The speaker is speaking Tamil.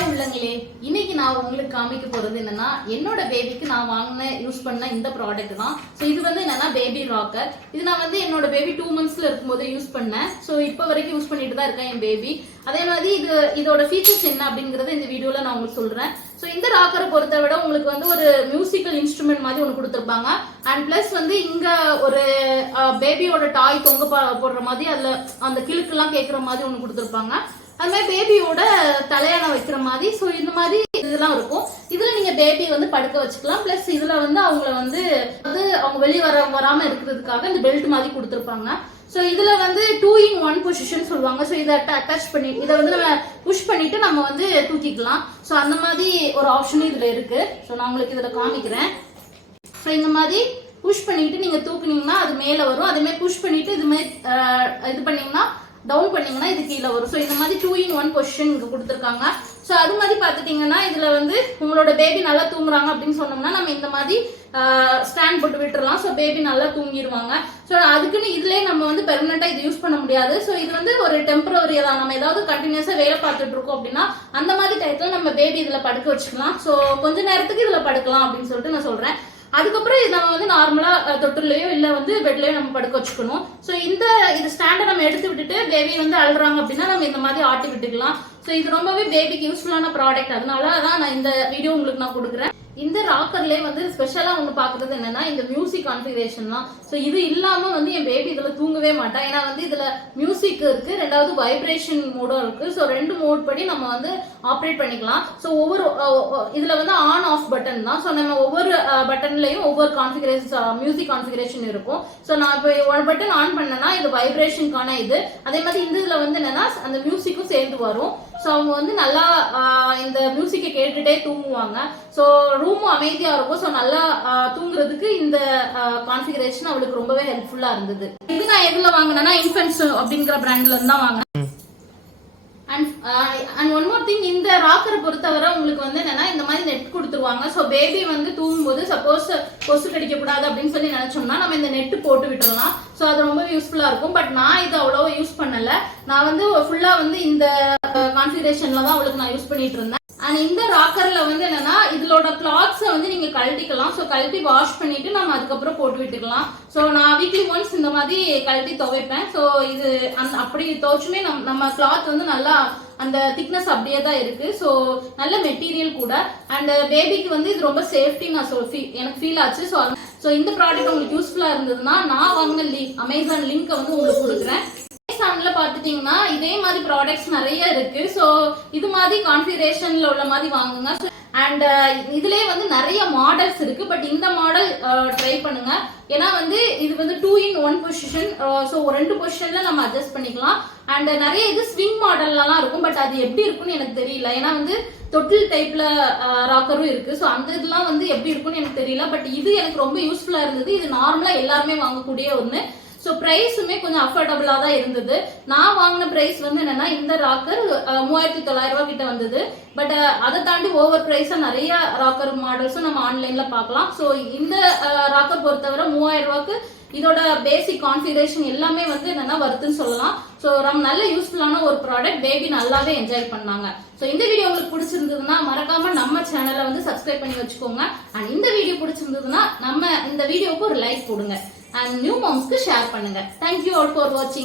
ஹாய் உள்ளங்களே, இன்னைக்கு நான் உங்களுக்கு காமிக்க போறது என்னன்னா என்னோட பேபிக்கு நான் யூஸ் பண்ண இந்த ப்ராடக்ட் தான். ஸோ இது வந்து என்னன்னா பேபி ராக்கர். இது நான் வந்து என்னோட பேபி 2 monthsல இருக்கும்போது யூஸ் பண்ணேன். ஸோ இப்போ வரைக்கும் யூஸ் பண்ணிட்டு தான் இருக்கேன் என் பேபி. அதே மாதிரி இதோட ஃபீச்சர்ஸ் என்ன அப்படிங்கறத இந்த வீடியோல நான் உங்களுக்கு சொல்றேன். ஸோ இந்த ராக்கரை பொறுத்த விட உங்களுக்கு வந்து ஒரு மியூசிக்கல் இன்ஸ்ட்ருமெண்ட் மாதிரி ஒன்று கொடுத்துருப்பாங்க. அண்ட் பிளஸ் வந்து இங்க ஒரு பேபியோட டாய் தொங்க போடுற மாதிரி அதுல அந்த கிழக்குலாம் கேட்கற மாதிரி ஒன்று கொடுத்துருப்பாங்க. அது மாதிரி பேபியோட தலையான வைக்கிற மாதிரி. ஸோ இந்த மாதிரி இதெல்லாம் இருக்கும். இதுல நீங்க பேபி வந்து படுக்க வச்சுக்கலாம். பிளஸ் இதுல வந்து அவங்கள வந்து அவங்க வெளியே வராம இருக்கிறதுக்காக இந்த பெல்ட் மாதிரி கொடுத்துருப்பாங்க. ஸோ இதுல வந்து 2 in 1 பொசிஷன் சொல்லுவாங்க. ஸோ இதை அட்டாச் பண்ணி இதை வந்து நம்ம புஷ் பண்ணிட்டு நம்ம வந்து தூக்கிக்கலாம். ஸோ அந்த மாதிரி ஒரு ஆப்ஷனும் இதுல இருக்கு. ஸோ நான் உங்களுக்கு இதுல காமிக்கிறேன். ஸோ இந்த மாதிரி புஷ் பண்ணிட்டு நீங்க தூக்குனீங்கன்னா அது மேல வரும். அதே மாதிரி புஷ் பண்ணிட்டு இது மாதிரி இது பண்ணீங்கன்னா டவுன் பண்ணீங்கன்னா இது கீழே வரும். ஸோ இந்த மாதிரி 2 in 1 பொசிஷன் இங்க கொடுத்துருக்காங்க. ஸோ அது மாதிரி பார்த்துட்டீங்கன்னா இதுல வந்து உங்களோட பேபி நல்லா தூங்குறாங்க அப்படின்னு சொன்னோம்னா நம்ம இந்த மாதிரி ஸ்டாண்ட் போட்டு விட்டுறலாம். ஸோ பேபி நல்லா தூங்கிடுவாங்க. ஸோ அதுக்குன்னு இதுலேயே நம்ம வந்து பெர்மனண்டா இது யூஸ் பண்ண முடியாது. ஸோ இது வந்து ஒரு டெம்பரவரியா தான். நம்ம ஏதாவது கண்டினியூஸா வேலை பார்த்துட்டு இருக்கோம் அப்படின்னா அந்த மாதிரி டைத்துல நம்ம பேபி இதுல படுக்க வச்சுக்கலாம். ஸோ கொஞ்ச நேரத்துக்கு இதுல படுக்கலாம் அப்படின்னு சொல்லிட்டு நான் சொல்றேன். அதுக்கப்புறம் இதை நம்ம வந்து நார்மலா தொட்டிலையோ இல்ல வந்து பெட்லயோ நம்ம படுக்க வச்சுக்கணும். ஸோ இது ஸ்டாண்டை நம்ம எடுத்து விட்டுட்டு பேபி வந்து அழுறாங்க அப்படின்னா நம்ம இந்த மாதிரி ஆட்டி விட்டுக்கலாம். ஸோ இது ரொம்பவே பேபிக்கு யூஸ்ஃபுல்லான ப்ராடக்ட். அதனால தான் நான் இந்த வீடியோ உங்களுக்கு நான் கொடுக்குறேன். இந்த ராக்கர்லயே வந்து ஸ்பெஷலா ஒண்ணு பாக்குறது என்னன்னா இந்த மியூசிக் கான்ஃபிகரேஷன் தான். சோ இது இல்லாம வந்து என் பேபி இதுல தூங்கவே மாட்டா. ஏன்னா வந்து இதுல மியூசிக் இருக்கு, ரெண்டாவது வைப்ரேஷன் மோடும் இருக்கு. சோ 2 மோட் படி நம்ம வந்து ஆப்ரேட் பண்ணிக்கலாம். சோ ஒவ்வொரு இதுல வந்து ஆன் ஆஃப் பட்டன் தான். சோ நம்ம ஒவ்வொரு பட்டன்லயும் ஒவ்வொரு கான்ஃபிகரேஷன் மியூசிக் கான்ஃபிகரேஷன் இருக்கும். சோ நான் இப்போ ஒரு பட்டன் ஆன் பண்ணனா இது வைப்ரேஷனுக்கான இது. அதே மாதிரி இந்த இதுல வந்து என்னன்னா அந்த மியூசிக்கும் சேர்ந்து வரும். சோ அவங்க வந்து நல்லா இந்த மியூசிக்கை கேட்டுட்டே தூங்குவாங்க. சோ ரூமும் அமைதியா இருக்கும். ஸோ நல்லா தூங்குறதுக்கு இந்த கான்ஃபிகரேஷன் அவளுக்கு ரொம்பவே ஹெல்ப்ஃபுல்லா இருந்தது. இது நான் எதுல வாங்கினேன்னா இன்ஃபென்ட்ஸ் அப்படிங்கிற பிராண்ட்ல இருந்து தான் வாங்கினேன். அண்ட் ஒன் மோர் திங், இந்த ராக்கரை பொறுத்தவரை உங்களுக்கு வந்து என்னன்னா இந்த மாதிரி நெட் கொடுத்துருவாங்க. ஸோ பேபி வந்து தூங்கும்போது சப்போஸ் கொசு கடிக்க கூடாது அப்படின்னு சொல்லி நினைச்சோம்னா நம்ம இந்த நெட் போட்டு விட்டுறலாம். ஸோ அது ரொம்ப யூஸ்ஃபுல்லா இருக்கும். பட் நான் இது அவ்வளோ யூஸ் பண்ணல. நான் வந்து ஃபுல்லா வந்து இந்த கான்ஃபிகரேஷன்ல தான் அவளுக்கு நான் யூஸ் பண்ணிட்டு இருந்தேன். அண்ட் இந்த ராக்கர்ல வந்து என்னன்னா இதோட கிளாத்ஸை வந்து நீங்க கழட்டிக்கலாம். ஸோ கழட்டி வாஷ் பண்ணிட்டு நம்ம அதுக்கப்புறம் போட்டு விட்டுக்கலாம். ஸோ நான் வீக்லி ஒன்ஸ் இந்த மாதிரி கழட்டி துவைப்பேன். ஸோ இது அப்படி துவைச்சுமே நம்ம கிளாத் வந்து நல்லா அந்த திக்னஸ் அப்படியே தான் இருக்கு. ஸோ நல்ல மெட்டீரியல் கூட. அண்ட் பேபிக்கு வந்து இது ரொம்ப சேஃப்டி நான் எனக்கு ஃபீல் ஆச்சு. ஸோ இந்த ப்ராடக்ட் உங்களுக்கு யூஸ்ஃபுல்லா இருந்ததுன்னா நான் வாங்கின அமேசான் லிங்க் வந்து உங்களுக்கு கொடுக்குறேன். அமேசான்ல பாத்துட்டீங்கன்னா இதே மாதிரி ப்ராடக்ட்ஸ் நிறைய இருக்கு. ஸோ இது மாதிரி கான்ஃபிகரேஷன்ல உள்ள மாதிரி வாங்குங்க. அண்ட் இதுலயே வந்து நிறைய மாடல்ஸ் இருக்கு. பட் இந்த மாடல் ட்ரை பண்ணுங்க. ஏன்னா வந்து இது வந்து 2 in 1 பொசிஷன். ஸோ 2 பொசிஷன்ல நம்ம அட்ஜஸ்ட் பண்ணிக்கலாம். அண்ட் நிறைய இது ஸ்விங் மாடல்லாம் இருக்கும். பட் அது எப்படி இருக்குன்னு எனக்கு தெரியல. ஏன்னா வந்து தொட்டில் டைப்ல ராக்கரும் இருக்கு. ஸோ அந்த இதெல்லாம் வந்து எப்படி இருக்குன்னு எனக்கு தெரியல. பட் இது எனக்கு ரொம்ப யூஸ்ஃபுல்லா இருந்தது. இது நார்மலா எல்லாருமே வாங்கக்கூடிய ஒண்ணு. ஸோ பிரைஸுமே கொஞ்சம் அஃபோர்டபுளா தான் இருந்தது. நான் வாங்கின பிரைஸ் வந்து என்னன்னா இந்த ராக்கர் 3900 ரூபாய் கிட்ட வந்தது. பட் அதை தாண்டி ஓவர் பிரைஸா நிறைய ராக்கர் மாடல்ஸும் நம்ம ஆன்லைன்ல பார்க்கலாம். ஸோ இந்த ராக்கர் பொறுத்தவரை 3000 ரூபாய்க்கு இதோட பேசிக் கான்ஃபிகரேஷன் எல்லாமே வந்து என்னன்னா வருதுன்னு சொல்லலாம். ஸோ ரொம்ப நல்ல யூஸ்ஃபுல்லான ஒரு ப்ராடக்ட். பேபி நல்லாவே என்ஜாய் பண்ணாங்க. ஸோ இந்த வீடியோ உங்களுக்கு பிடிச்சிருந்ததுன்னா மறக்காம நம்ம சேனலை வந்து சப்ஸ்கிரைப் பண்ணி வச்சுக்கோங்க. அண்ட் இந்த வீடியோ பிடிச்சிருந்ததுன்னா நம்ம இந்த வீடியோக்கு ஒரு லைக் கொடுங்க. அண்ட் நியூ மாம்ஸ்க்கு ஷேர் பண்ணுங்க. தேங்க்யூ ஆல் ஃபார் வாட்சிங்.